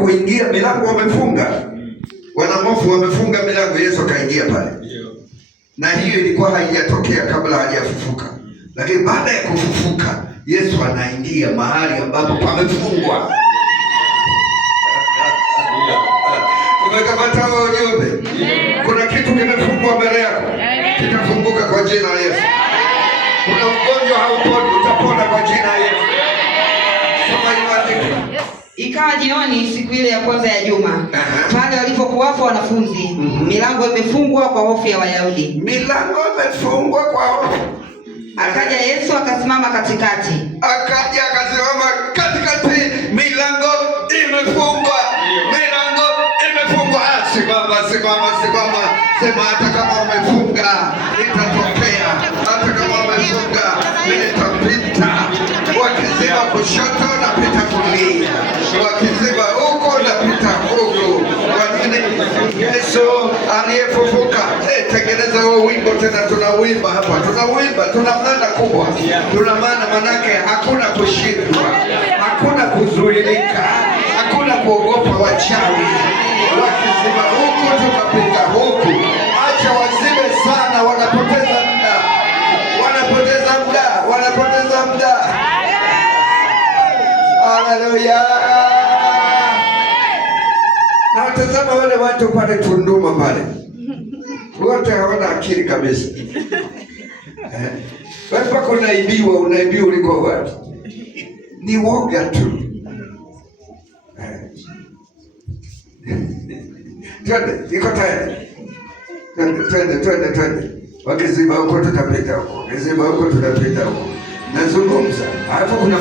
kuingia, milango wamefunga, wanamofu wamefunga milango, Yesu akaingia pale. Na hiyo ilikuwa haijatokea kabla hajafufuka, lakini baada ya kufufuka Yesu anaingia mahali ambapo pamefungwa. Umekamata huo ujumbe? Kuna kitu kimefungwa mbele yako, kitafunguka kwa jina la Yesu. Kuna ugonjwa hauponi, utapona kwa jina la Yesu. Soma imeandikwa. Ikawa jioni siku ile ya kwanza ya juma, pale walipokuwapo wanafunzi, milango imefungwa kwa hofu ya Wayahudi. Milango imefungwa kwa hofu. Akaja Yesu akasimama katikati. Akaja akasimama katikati, milango imefungwa. Milango imefungwa. Simama. Sema hata kama umefunga itatokea. Hata kama umefunga nitapita. Wakiziba kushoto napita kulia. Wakiziba huko napita huko. Yesu aliyefufuka. Tengeneza huo wimbo tena, tunauimba hapa. Tuna maana kubwa. Tuna maana, manake hakuna kushindwa, hakuna kuzuilika, hakuna kuogopa wachawi. Wakiziba huku tutapita huku. Acha wazibe sana, wanapoteza muda. Haleluya. Na watazama wale watu pale Tunduma pale, wote hawana akili kabisa. Wewe mpaka unaibiwa uliko wapi? Ni woga tu. Twende, iko tayari. Twende. Wakiziba huko tutapita huko. Wakiziba huko tutapita huko. Nazungumza. Hapo kuna